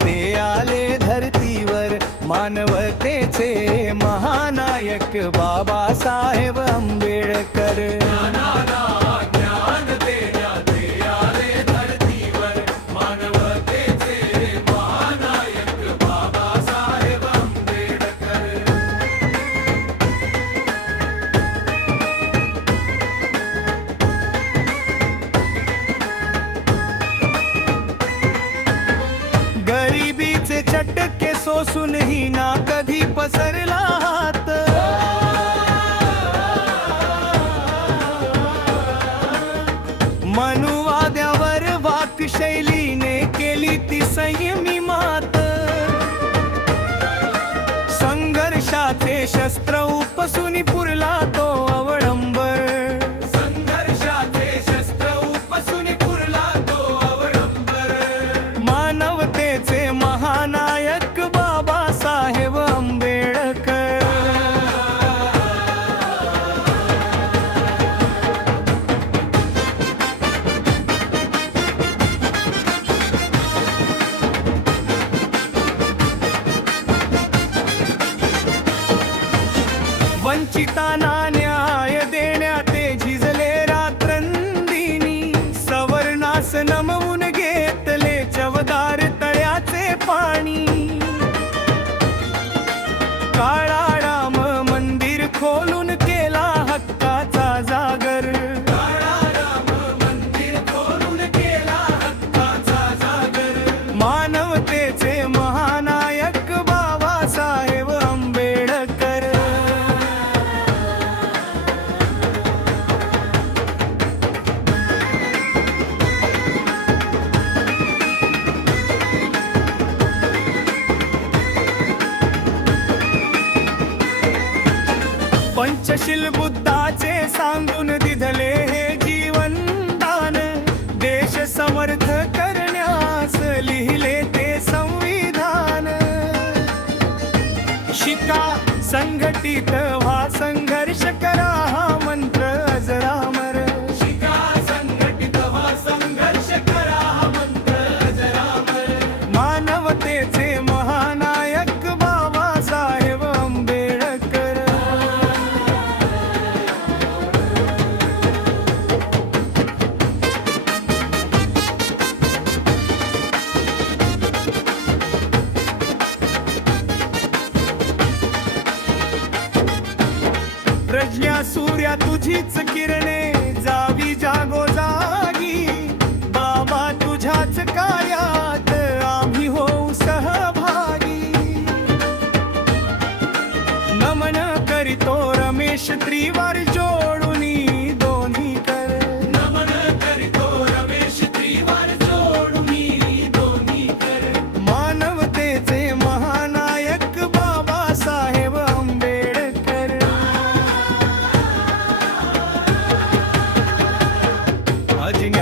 ते आले धरतीवर, मानवतेचे महानायक बाबासाहेब आंबेडकर. गरिबीचे चटके सोसूनही ना कधी पसरला हात, मनुवाद्यावर वाकशैलीने केली ती संयमी मात. संघर्षाचे शस्त्र उपसून पुरला तो अवडंबर, मानवतेचे महानायक बाबासाहेब आंबेडकर. वंचितांना न्याय देण्यात ते झिजले रात्रंदिनी, सवर्णास नमवून घेतले चवदार तळ्याचे पाणी. काळाराम मंदिर खोलून केला हक्काचा जागर, मानवतेचे महानायक बाबासाहेब आंबेडकर. पंचशील बुद्धाचे सांगून दिधले हे जीवनदान, देश समर्थ करण्यास लिहिले ते संविधान. शिका संघटित व्हा संघर्ष करा हा मंत्र अजरामर. शिका संघटित व्हा संघर्ष करा हा मंत्र अजरामर. मानवतेचे महानायक बाबासाहेब आंबेडकर. प्रज्ञा सूर्या तुझीच किरणे जावी जागोजागी, बाबा तुझ्याच कार्यात आम्ही होऊ सहभागी. नमन करीतो रमेश त्रिवार जोडुनी दोन्ही कर. नमन करीतो रमेश त्रिवार जोडुनी दोन्ही कर. मानवतेचे महानायक बाबासाहेब आंबेडकर. अजिंक्य